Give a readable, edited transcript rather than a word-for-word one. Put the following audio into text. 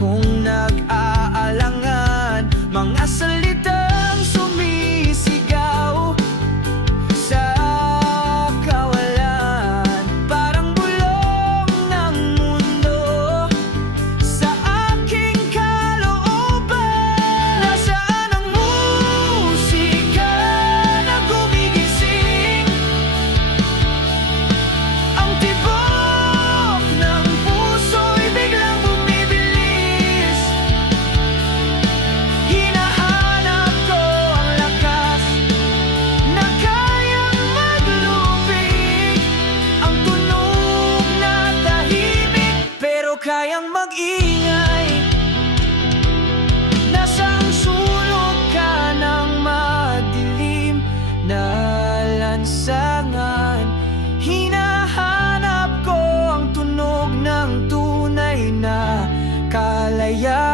kung nag-aalangan, mga salitang sumisigaw sa kawalan. Parang bulong ng mundo sa aking kalooban. Nasaan ang musika na gumigising? Ang tibok ng puso'y biglang bumibilis. Hinahanap ko ang lakas na kayang maglubig, ang tunog na tahimik pero kayang mag-ingay. Nasang sulok ka ng madilim na lansangan. Hinahanap ko ang tunog ng tunay na kalayaan.